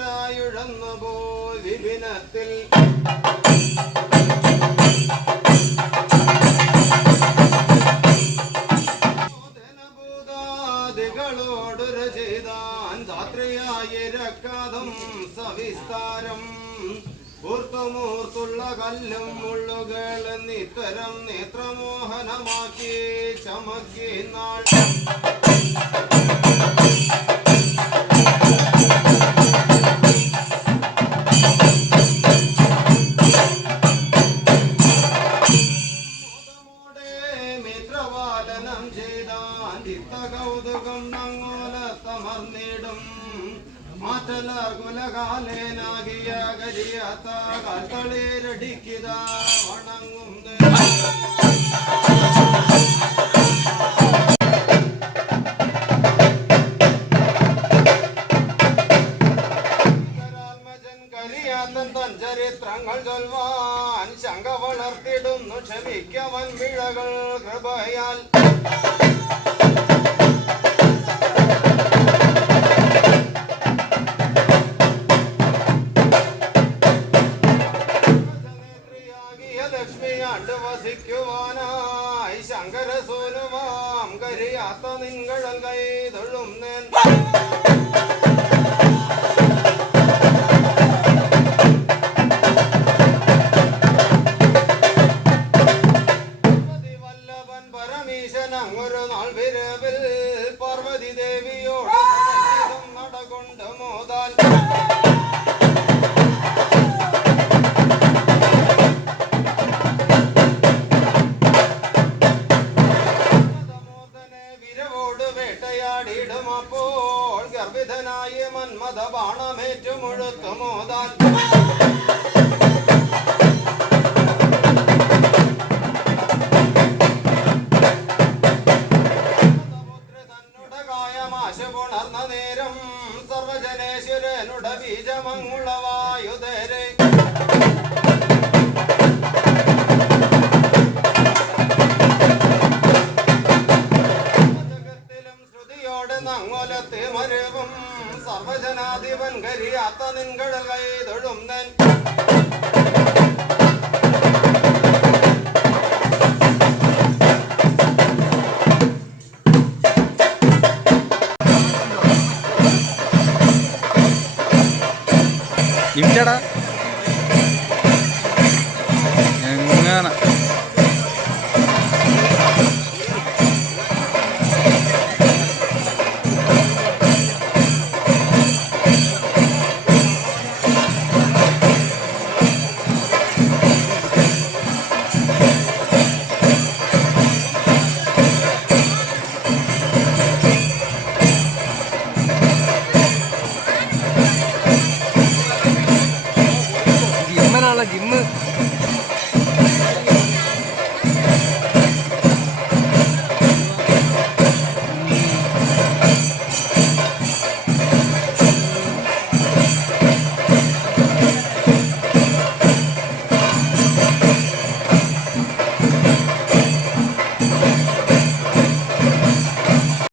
കടന്നുപോയി വിപിനത്തിൽ. ഭൂതാദികളോടൊരു ചെയ്താൻ ധാത്രിയായിരക്കാതും സവിസ്താരം. ൂർത്തുമൂർത്തുള്ള കല്ലും മുള്ളുകൾ നിത്തരം നേത്രമോഹനമാക്കി ചമക്കി നാൾ. മിത്രപാലനം ചെയ്താൻ ചിത്തകൗതുകം നങ്ങോലത്തമർന്നിടും മാറ്റലർ കുലകാലേനാകിയ കരിയാത്ത കാൽത്തളിരടിക്കുക വണങ്ങും ാത്മജൻ കരിയാത്തൻ തൻ ചരിത്രങ്ങൾ ചൊൽവാൻ ശങ്ക വളർത്തിടുന്നു ക്ഷമിക്കവൻ വിഴകൾ കൃപയാൽ. നേത്രിയാകിയ ലക്ഷ്മി ആണ്ട് വസിക്കുവാനായി ശങ്കരസൂനുവാം കരിയാത്ത നിങ്ങളൽ കൈതൊഴും അങ്ങൊരു നാൾ വിരവിൽ പാർവതി ദേവിയോട് നടകൊണ്ട് മോതാൽ. മദമോദനെ വിരവോട് വേട്ടയാടിയിടും അപ്പോൾ ഗർഭിതനായ മന്മഥ ബാണമേറ്റു മുഴുത്തു മോതാൽ. നേരം സർവജനേശ്വരനുട മരവും സർവജനാധിപൻ കരിയാത്ത നിൻകടൽ കൈതൊഴും നൻ. നിമിഷടാ